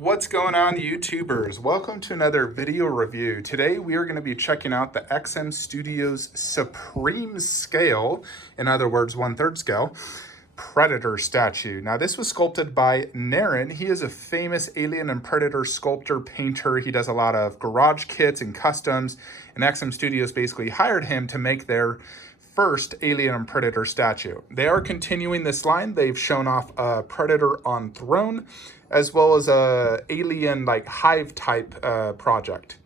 What's going on, YouTubers? Welcome to another video review. Today we are going to be checking out the XM Studios Supreme Scale, in other words 1/3 scale, Predator statue. Now this was sculpted by Naren. He is a famous Alien and Predator sculptor, painter. He does a lot of garage kits and customs, and XM Studios basically hired him to make their first Alien and Predator statue. They are continuing this line. They've shown off a Predator on throne, as well as a Alien like hive type project.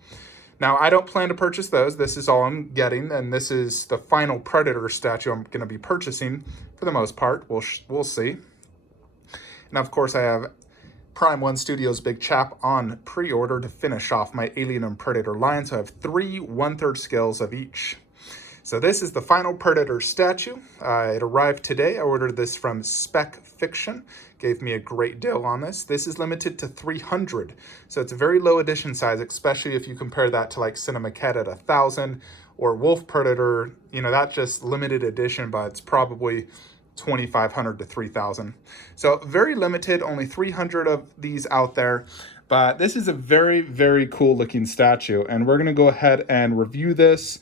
Now, I don't plan to purchase those. This is all I'm getting, and this is the final Predator statue I'm going to be purchasing for the most part. We'll see. And of course, I have Prime One Studios Big Chap on pre-order to finish off my Alien and Predator line. So I have 3 1/3 scales of each. So this is the final Predator statue. It arrived today. I ordered this from Spec Fiction. Gave me a great deal on this. This is limited to 300. So it's a very low edition size, especially if you compare that to like Cinemacat at 1,000 or Wolf Predator. You know, that's just limited edition, but it's probably 2,500 to 3,000. So very limited, only 300 of these out there. But this is a very, very cool looking statue. And we're gonna go ahead and review this.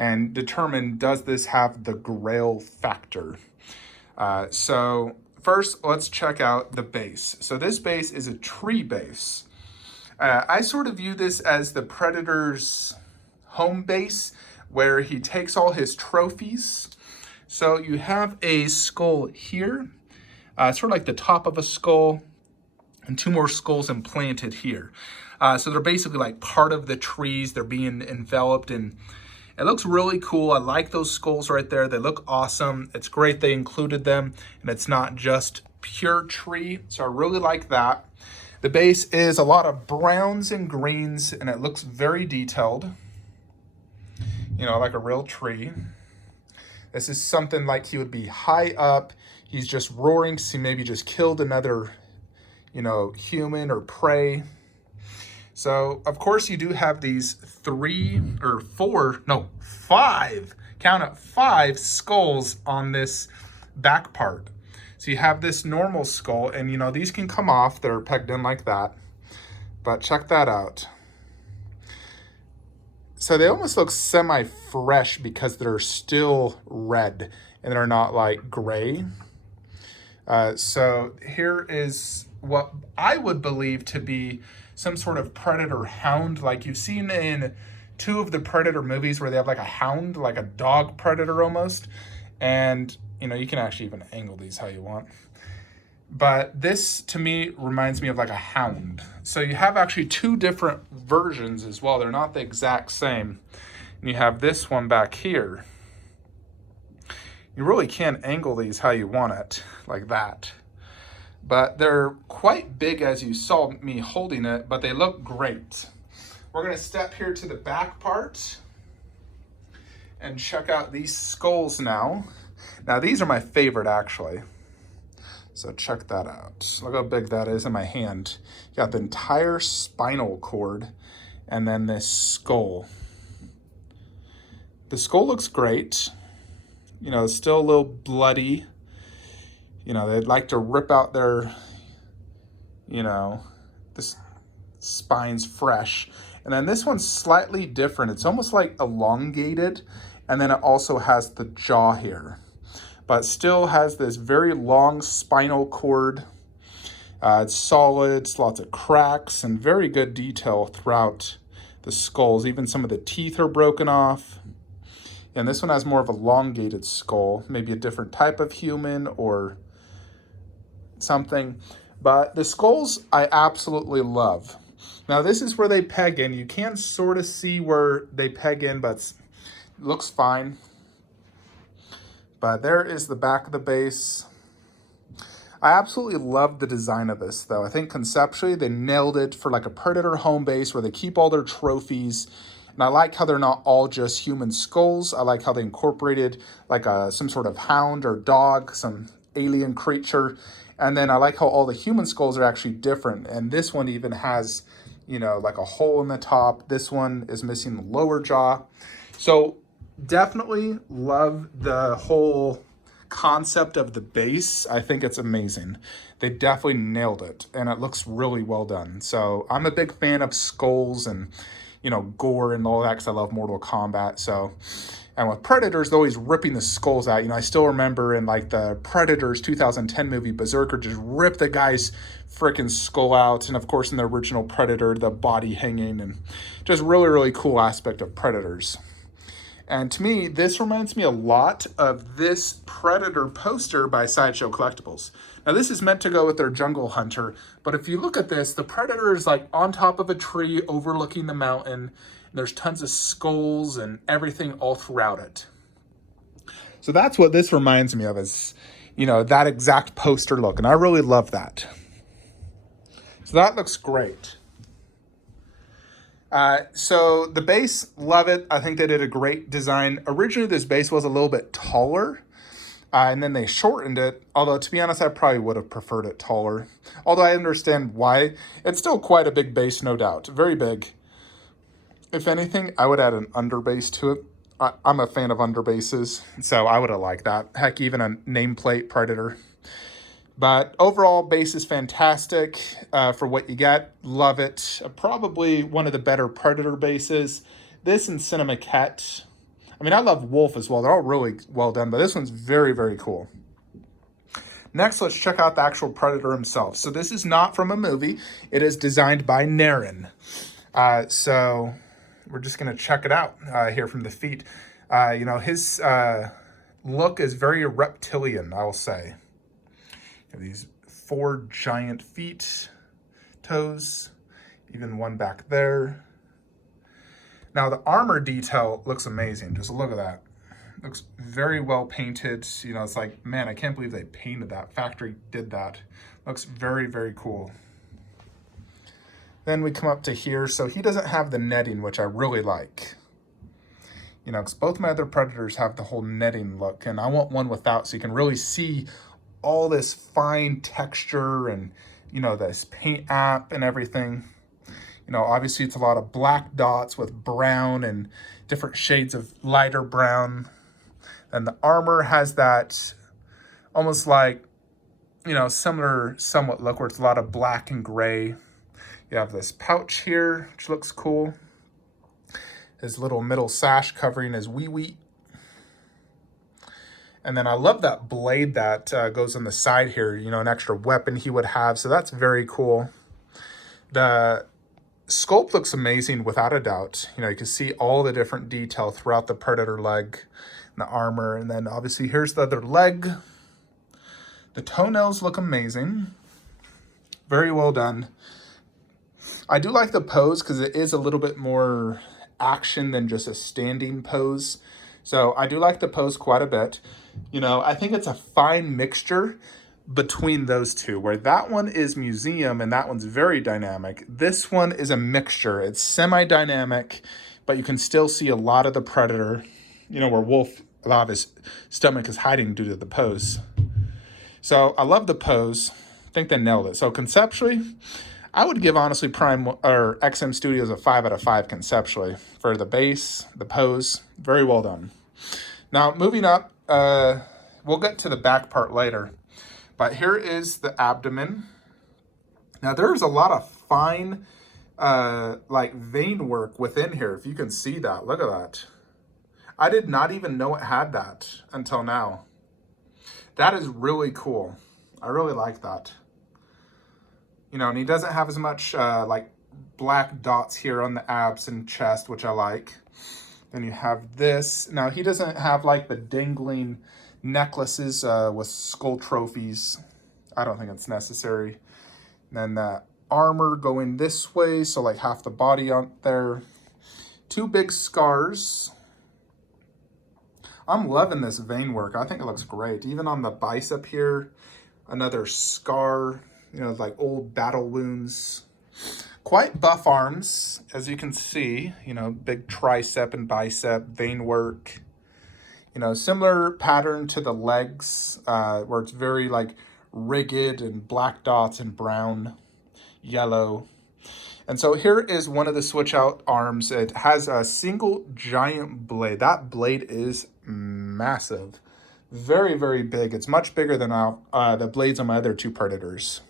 And determine, does this have the grail factor? So first, let's check out the base. So this base is a tree base. I sort of view this as the Predator's home base, where he takes all his trophies. So you have a skull here, sort of like the top of a skull, and 2 more skulls implanted here. So they're basically like part of the trees. They're being enveloped, and it looks really cool. I like those skulls right there. They look awesome. It's great they included them, and it's not just pure tree. So I really like that. The base is a lot of browns and greens, and it looks very detailed. You know, like a real tree. This is something like he would be high up. He's just roaring because he maybe just killed another, you know, human or prey. So, of course, you do have these 5, count it, 5 skulls on this back part. So you have this normal skull, and, you know, these can come off. They're pegged in like that. But check that out. So they almost look semi-fresh because they're still red and they're not, like, gray. So here is what I would believe to be some sort of Predator hound, like you've seen in 2 of the Predator movies where they have like a hound, like a dog Predator almost. And, you know, you can actually even angle these how you want. But this, to me, reminds me of like a hound. So you have actually 2 different versions as well. They're not the exact same. And you have this one back here. You really can angle these how you want it, like that. But they're quite big, as you saw me holding it, but they look great. We're gonna step here to the back part and check out these skulls now. Now these are my favorite, actually. So check that out. Look how big that is in my hand. You got the entire spinal cord and then this skull. The skull looks great. You know, it's still a little bloody. You know, they'd like to rip out their, you know, this spine's fresh. And then this one's slightly different. It's almost like elongated. And then it also has the jaw here. But still has this very long spinal cord. It's solid, it's lots of cracks, and very good detail throughout the skulls. Even some of the teeth are broken off. And this one has more of a elongated skull. Maybe a different type of human or something, but the skulls I absolutely love. Now this is where they peg in. You can sort of see where they peg in, but it looks fine. But there is the back of the base. I absolutely love the design of this, though. I think conceptually they nailed it for like a Predator home base where they keep all their trophies. And I like how they're not all just human skulls. I like how they incorporated like some sort of hound or dog, some alien creature. And then I like how all the human skulls are actually different. And this one even has, you know, like a hole in the top. This one is missing the lower jaw. So definitely love the whole concept of the base, I think it's amazing. They definitely nailed it, and it looks really well done. So I'm a big fan of skulls and, you know, gore and all that, because I love Mortal Kombat. So, and with Predators, they're always ripping the skulls out. You know, I still remember in like the Predators 2010 movie, Berserker just ripped the guy's freaking skull out. And of course, in the original Predator, the body hanging, and just really, really cool aspect of Predators. And to me, this reminds me a lot of this Predator poster by Sideshow Collectibles. Now, this is meant to go with their Jungle Hunter, but if you look at this, the Predator is like on top of a tree overlooking the mountain, and there's tons of skulls and everything all throughout it. So that's what this reminds me of, is, you know, that exact poster look, and I really love that. So that looks great. So the base, love it. I think they did a great design. Originally, this base was a little bit taller, and then they shortened it. Although, to be honest, I probably would have preferred it taller. Although I understand why. It's still quite a big base, no doubt. Very big. If anything, I would add an underbase to it. I'm a fan of underbases, so I would have liked that. Heck, even a nameplate Predator. But overall, base is fantastic for what you get. Love it. Probably one of the better Predator bases. This and Cinemaquette. I mean, I love Wolf as well. They're all really well done, but this one's very, very cool. Next, let's check out the actual Predator himself. So this is not from a movie. It is designed by Naren. So we're just going to check it out here from the feet. You know, his look is very reptilian, I will say. These 4 giant feet, toes, even one back there. Now the armor detail looks amazing. Just look at that. Looks very well painted. You know, it's like, man, I can't believe they painted that. Factory did that. Looks very, very cool. Then we come up to here. So he doesn't have the netting, which I really like. You know, because both my other Predators have the whole netting look, and I want one without, so you can really see all this fine texture and, you know, this paint app and everything. You know, obviously it's a lot of black dots with brown and different shades of lighter brown. And the armor has that almost like, you know, similar somewhat look where it's a lot of black and gray. You have this pouch here, which looks cool. His little middle sash covering his wee-wee. And then I love that blade that goes on the side here, you know, an extra weapon he would have. So that's very cool. The sculpt looks amazing without a doubt. You know, you can see all the different detail throughout the Predator leg and the armor. And then obviously here's the other leg. The toenails look amazing. Very well done. I do like the pose because it is a little bit more action than just a standing pose. So I do like the pose quite a bit. You know, I think it's a fine mixture between those two, where that one is museum and that one's very dynamic. This one is a mixture. It's semi-dynamic, but you can still see a lot of the Predator, you know, where Wolf, a lot of his stomach is hiding due to the pose. So I love the pose. I think they nailed it. So conceptually, I would give honestly Prime or XM Studios a 5 out of 5 conceptually for the base, the pose. Very well done. Now moving up, we'll get to the back part later, but here is the abdomen. Now there's a lot of fine like vein work within here, if you can see that. Look at that. I did not even know it had that until now. That is really cool. I really like that. You know, and he doesn't have as much like black dots here on the abs and chest, which I like. Then you have this. Now he doesn't have like the dangling necklaces with skull trophies. I don't think it's necessary. And then the armor going this way, so like half the body out there. 2 big scars. I'm loving this vein work. I think it looks great. Even on the bicep here, another scar. You know, like old battle wounds. Quite buff arms, as you can see. You know, big tricep and bicep, vein work. You know, similar pattern to the legs, where it's very like rigged and black dots and brown, yellow. And so here is one of the switch out arms. It has a single giant blade. That blade is massive. Very, very big. It's much bigger than the blades on my other two Predators.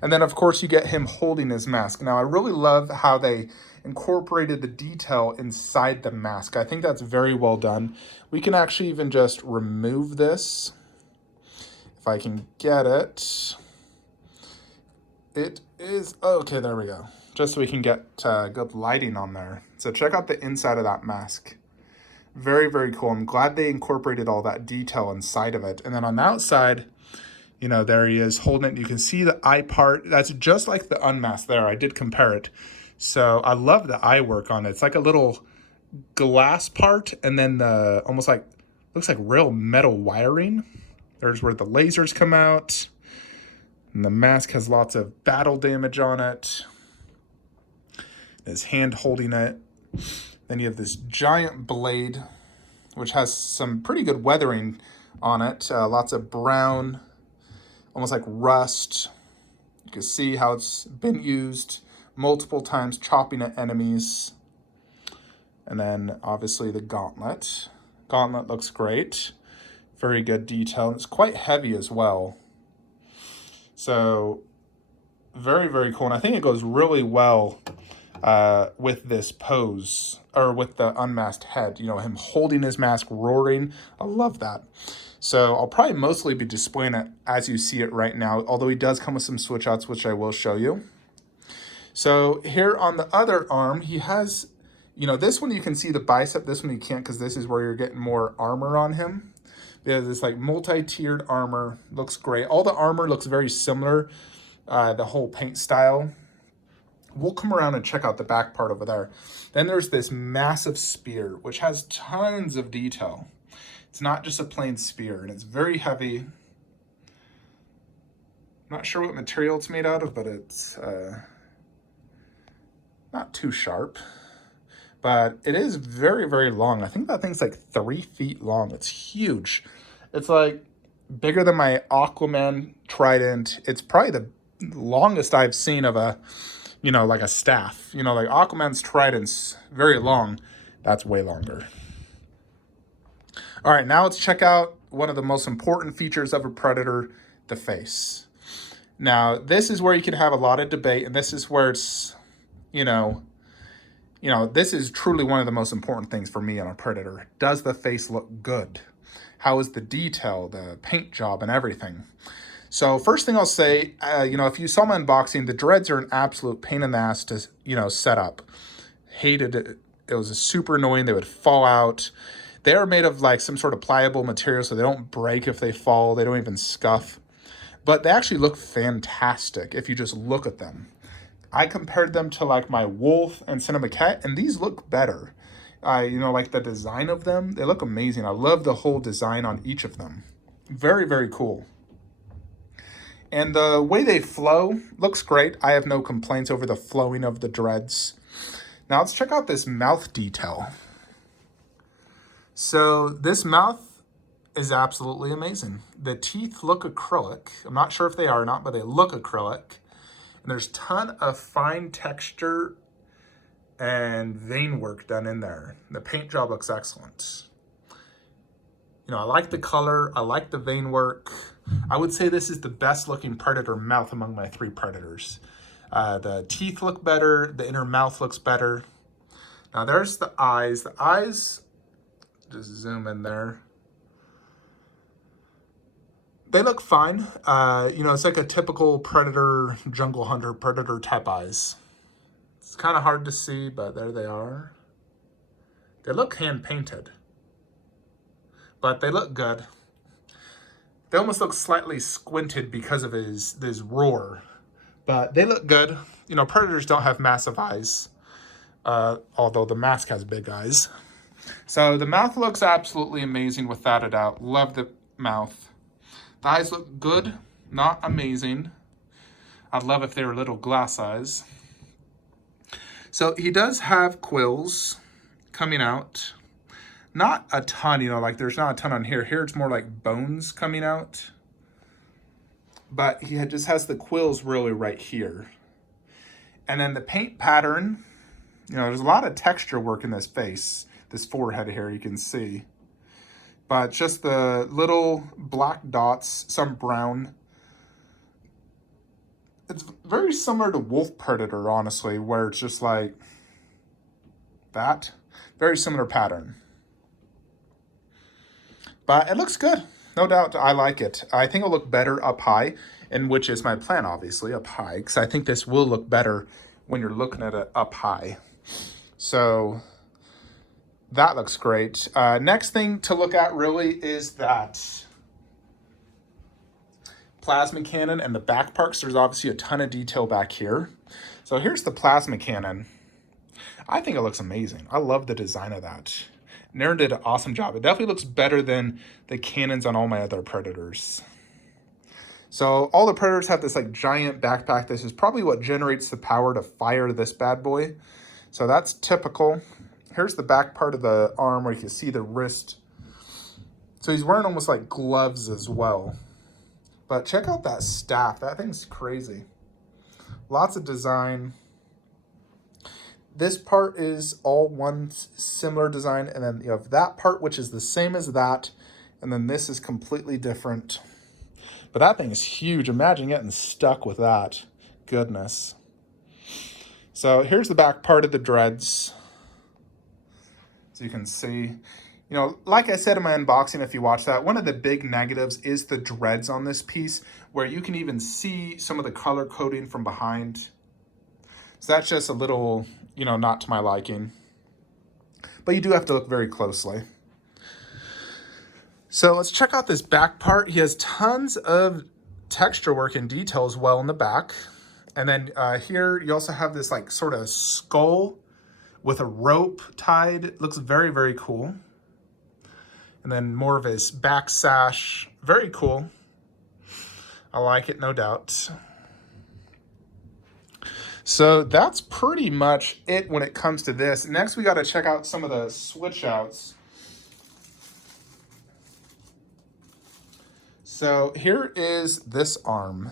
And then, of course, you get him holding his mask. Now, I really love how they incorporated the detail inside the mask. I think that's very well done. We can actually even just remove this. If I can get it. It is, okay, there we go. Just so we can get good lighting on there. So check out the inside of that mask. Very, very cool. I'm glad they incorporated all that detail inside of it. And then on the outside, you know, there he is holding it. You can see the eye part. That's just like the unmasked there. I did compare it. So I love the eye work on it. It's like a little glass part, and then the almost like, looks like real metal wiring. There's where the lasers come out. And the mask has lots of battle damage on it. His hand holding it. Then you have this giant blade, which has some pretty good weathering on it. Lots of brown, almost like rust. You can see how it's been used multiple times, chopping at enemies. And then obviously the gauntlet. Gauntlet looks great. Very good detail. And it's quite heavy as well. So very, very cool. And I think it goes really well with this pose, or with the unmasked head. You know, him holding his mask, roaring. I love that. So I'll probably mostly be displaying it as you see it right now, although he does come with some switch outs, which I will show you. So here on the other arm, he has, you know, this one you can see the bicep. This one you can't, because this is where you're getting more armor on him. There's this like multi-tiered armor. Looks great. All the armor looks very similar, the whole paint style. We'll come around and check out the back part over there. Then there's this massive spear, which has tons of detail. It's not just a plain spear, and it's very heavy. Not sure what material it's made out of, but it's not too sharp. But it is very, very long. I think that thing's like 3 feet long. It's huge. It's like bigger than my Aquaman trident. It's probably the longest I've seen of a, you know, like a staff. You know, like Aquaman's trident's very long. That's way longer. All right, now let's check out one of the most important features of a Predator, the face. Now, this is where you can have a lot of debate, and this is where it's, you know, this is truly one of the most important things for me on a Predator. Does the face look good? How is the detail, the paint job, and everything? So first thing I'll say, you know, if you saw my unboxing, the dreads are an absolute pain in the ass to, you know, set up. Hated it. It was super annoying. They would fall out. They are made of like some sort of pliable material, so they don't break if they fall. They don't even scuff. But they actually look fantastic if you just look at them. I compared them to like my Wolf and Cinema Cat, and these look better. You know, like the design of them, they look amazing. I love the whole design on each of them. Very, very cool. And the way they flow looks great. I have no complaints over the flowing of the dreads. Now let's check out this mouth detail. So this mouth is absolutely amazing. The teeth look acrylic. I'm not sure if they are or not, but they look acrylic. And there's a ton of fine texture and vein work done in there. The paint job looks excellent. You know, I like the color. I like the vein work. I would say this is the best looking Predator mouth among my 3 Predators. The teeth look better. The inner mouth looks better. Now there's the eyes. The eyes, just zoom in there. They look fine. You know, it's like a typical Predator, jungle hunter, Predator type eyes. It's kind of hard to see, but there they are. They look hand painted, but they look good. They almost look slightly squinted because of his roar, but they look good. You know, Predators don't have massive eyes, although the mask has big eyes. So the mouth looks absolutely amazing without a doubt. Love the mouth. The eyes look good, not amazing. I'd love if they were little glass eyes. So he does have quills coming out. Not a ton, you know, like there's not a ton on here. Here it's more like bones coming out. But he just has the quills really right here. And then the paint pattern, you know, there's a lot of texture work in this face, this forehead here, you can see. But just the little black dots, some brown. It's very similar to Wolf Predator, honestly, where it's just like that. Very similar pattern. But it looks good. No doubt, I like it. I think it'll look better up high, and which is my plan, obviously, up high, because I think this will look better when you're looking at it up high. So that looks great. Next thing to look at really is that plasma cannon and the back parts. There's obviously a ton of detail back here. So here's the plasma cannon. I think it looks amazing. I love the design of that. Nair did an awesome job. It definitely looks better than the cannons on all my other Predators. So all the Predators have this like giant backpack. This is probably what generates the power to fire this bad boy. So that's typical. Here's the back part of the arm where you can see the wrist. So he's wearing almost like gloves as well. But check out that staff. That thing's crazy. Lots of design. This part is all one similar design, and then you have that part, which is the same as that, and then this is completely different. But that thing is huge. Imagine getting stuck with that. Goodness. So here's the back part of the dreads. So you can see, you know, like I said in my unboxing, if you watch that, one of the big negatives is the dreads on this piece, where you can even see some of the color coding from behind. So that's just a little, you know, not to my liking. But you do have to look very closely. So let's check out this back part. He has tons of texture work and detail as well in the back. And then here you also have this like sort of skull with a rope tied. It looks very, very cool. And then more of his back sash. Very cool. I like it, no doubt. So that's pretty much it when it comes to this. Next, we got to check out some of the switch outs. So here is this arm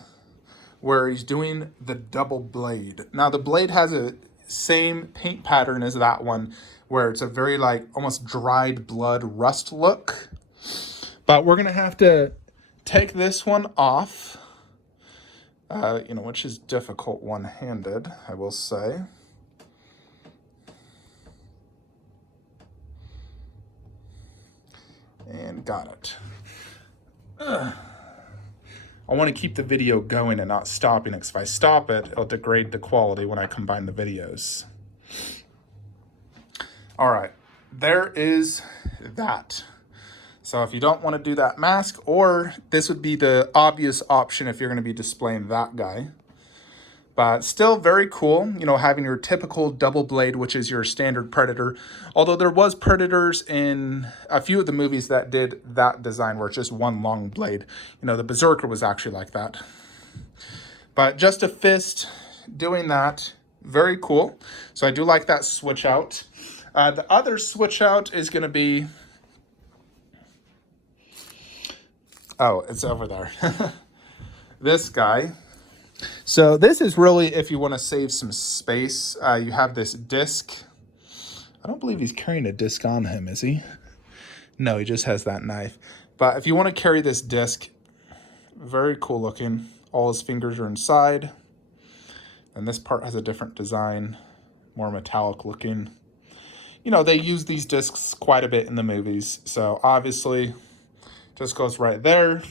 where he's doing the double blade. Now the blade has a same paint pattern as that one, where it's a very like almost dried blood rust look. But we're gonna have to take this one off. You know, which is difficult one-handed, I will say. And got it. I want to keep the video going and not stopping it, because if I stop it, it'll degrade the quality when I combine the videos. All right, there is that. So if you don't want to do that mask, or this would be the obvious option if you're going to be displaying that guy. But still very cool, you know, having your typical double blade, which is your standard Predator. Although there was Predators in a few of the movies that did that design where it's just one long blade. You know, the Berserker was actually like that. But just a fist doing that, very cool. So I do like that switch out. The other switch out is going to be... Oh, it's over there. This guy. So this is really if you want to save some space. You have this disc. I don't believe he's carrying a disc on him, is he? No, he just has that knife. But if you want to carry this disc, very cool looking. All his fingers are inside. And this part has a different design, more metallic looking. You know, they use these discs quite a bit in the movies. So obviously... just goes right there.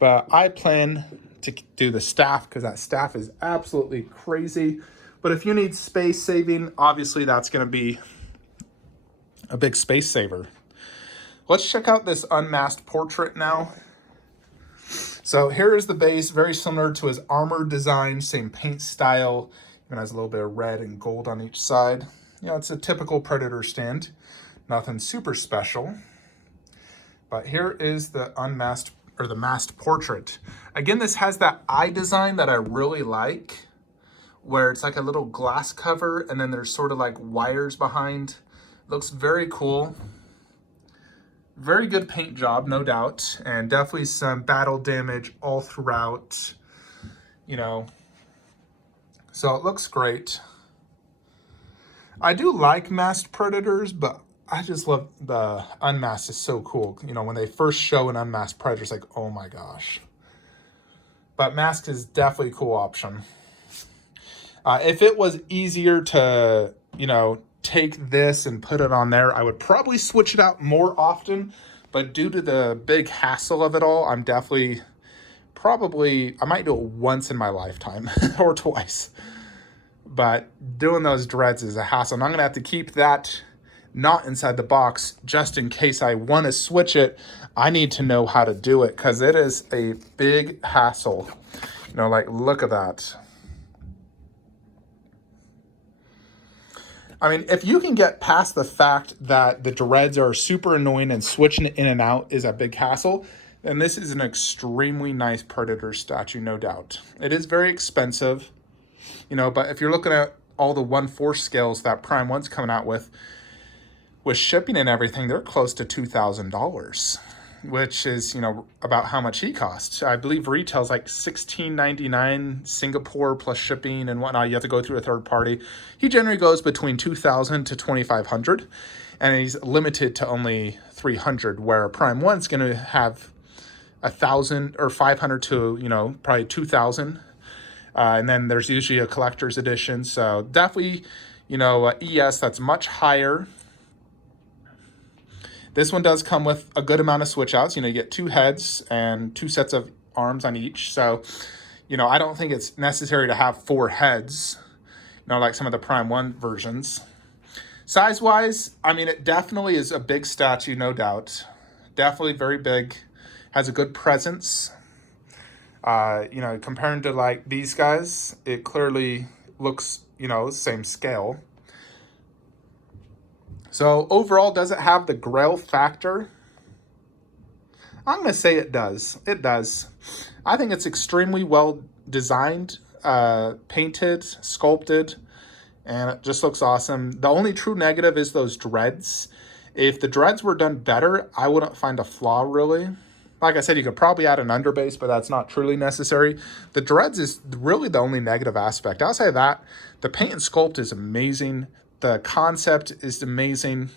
But I plan to do the staff because that staff is absolutely crazy. But if you need space saving, obviously that's going to be a big space saver. Let's check out this unmasked portrait now. So here is the base, very similar to his armor design, same paint style. Even has a little bit of red and gold on each side. You know, it's a typical Predator stand. Nothing super special. But here is the unmasked, or the masked portrait. Again, this has that eye design that I really like, where it's like a little glass cover and then there's sort of like wires behind. Looks very cool. Very good paint job, no doubt. And definitely some battle damage all throughout, you know. So it looks great. I do like masked Predators, but I just love the unmasked is so cool. You know, when they first show an unmasked Predator, it's like, oh my gosh. But masked is definitely a cool option. If it was easier to, you know, take this and put it on there, I would probably switch it out more often. But due to the big hassle of it all, I'm definitely, I might do it once in my lifetime or twice. But doing those dreads is a hassle. And I'm going to have to keep that not inside the box just in case I want to switch it. I need to know how to do it because it is a big hassle. You know, like, look at that. I mean, if you can get past the fact that the dreads are super annoying and switching it in and out is a big hassle, then this is an extremely nice Predator statue, no doubt. It is very expensive, you know, but if you're looking at all the 1/4 scales that Prime 1's coming out with shipping and everything, they're close to $2,000, which is, you know, about how much he costs. I believe retail's like $16.99 Singapore plus shipping and whatnot. You have to go through a third party. He generally goes between $2,000 to $2,500, and he's limited to only 300, where Prime 1's going to have 1,000 or 500 to, you know, probably 2,000. And then there's usually a collector's edition. So definitely, you know, ES that's much higher. This one does come with a good amount of switch outs. You know, you get 2 heads and 2 sets of arms on each. So, you know, I don't think it's necessary to have 4 heads, you know, like some of the Prime 1 versions. Size-wise, I mean, it definitely is a big statue, no doubt. Definitely very big. Has a good presence. You know, comparing to like these guys, it clearly looks, you know, same scale. So overall, does it have the grail factor? I'm going to say it does. It does. I think it's extremely well designed, painted, sculpted, and it just looks awesome. The only true negative is those dreads. If the dreads were done better, I wouldn't find a flaw really. Like I said, you could probably add an underbase, but that's not truly necessary. The dreads is really the only negative aspect. Outside of that, the paint and sculpt is amazing. The concept is amazing.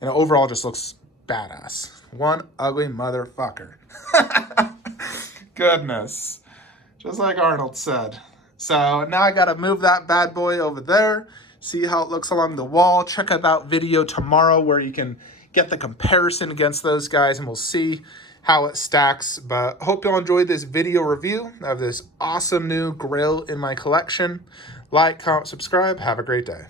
And it overall just looks badass. One ugly motherfucker. Goodness. Just like Arnold said. So now I got to move that bad boy over there. See how it looks along the wall. Check out that video tomorrow where you can get the comparison against those guys and we'll see how it stacks. But hope y'all enjoyed this video review of this awesome new grail in my collection. Like, comment, subscribe. Have a great day.